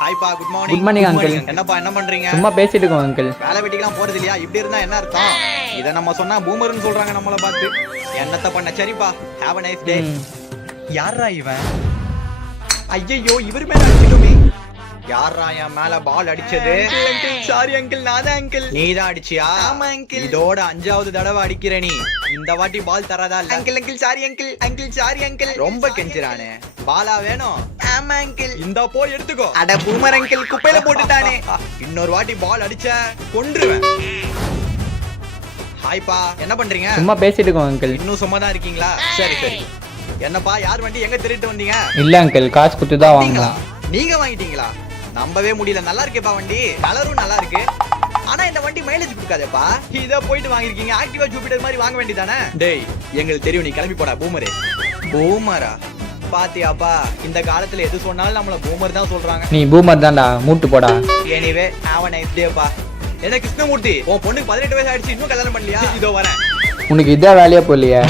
ஹாய்ப்பா, good morning. Good morning uncle. என்னப்பா என்ன பண்றீங்க? சும்மா பேசிட்டு இருக்கோம் அங்கிள். வேலை வெட்டிக்கலாம் போறது இல்லையா? இப்படி இருந்தா என்ன அர்த்தம்? இத நம்ம சொன்னா பூமர்னு சொல்றாங்க நம்மள பார்த்து. என்னத்த பண்ண? சரிப்பா, ஹேவ் a nice day. யாரா இவன்? ஐயோ, இவர் மேல அடிச்சிட்டோமே. யாரா என் மேல பால் அடிச்சது? சாரி அங்கிள், நானே அங்கிள். நீதான் அடிச்சியா? ஆமா அங்கிள். இதோட 5வது தடவை அடிக்கிற நீ. இந்த வாட்டி பால் தரதா இல்ல? Uncle sorry uncle. Uncle sorry uncle. ரொம்ப கெஞ்சுறானே. பாலா வேணும்? ஆமா அங்கிள். இந்த போய் எடுத்துக்கோ. அட பூமர் அங்கிள், குப்பையில போட்டுட்டானே. இன்னொரு வாட்டி பால் அடிச்ச கொன்றுவேன். ஹாய்ப்பா, என்ன பண்றீங்க? சும்மா பேசிட்டு இருக்கோம் அங்கிள். இன்னும் சும்மா தான் இருக்கீங்களா? சரி சரி. என்னப்பா, யார் வண்டி எங்க திருட்டு வந்தீங்க? இல்ல அங்கிள், காசு கொடுத்து தான் வாங்கலாம். நீங்க வாங்கிட்டீங்களா? நம்பவே முடியல. நல்லா இருக்கேப்பா வண்டி, கலரும் நல்லா இருக்கு. ஆனா இந்த வண்டி மைலேஜ் கொடுக்காதேப்பா. இத போயிட்டு வாங்கிருக்கீங்க. ஆக்டிவா ஜூபிட்டர் மாதிரி வாங்க வேண்டியதானே? டேய், எங்களுக்கு தெரியும், நீ கிளம்பி போடா பூமரே. பூமரா? பாத்தியாப்பா, இந்த காலத்துல எது சொன்னாலும் நம்மள பூமர் தான் சொல்றாங்க. நீ பூமர் தான்டா, மூட்டு போடா. Anyway, have a nice day பா. என்ன கிருஷ்ணமூர்த்தி, உன் பொண்ணுக்கு 18 வயசு ஆயிடுச்சு, இன்னும் கல்யாணம் பண்ணலையா? இதோ வரேன். உனக்கு இதான் வேலையா போலியே?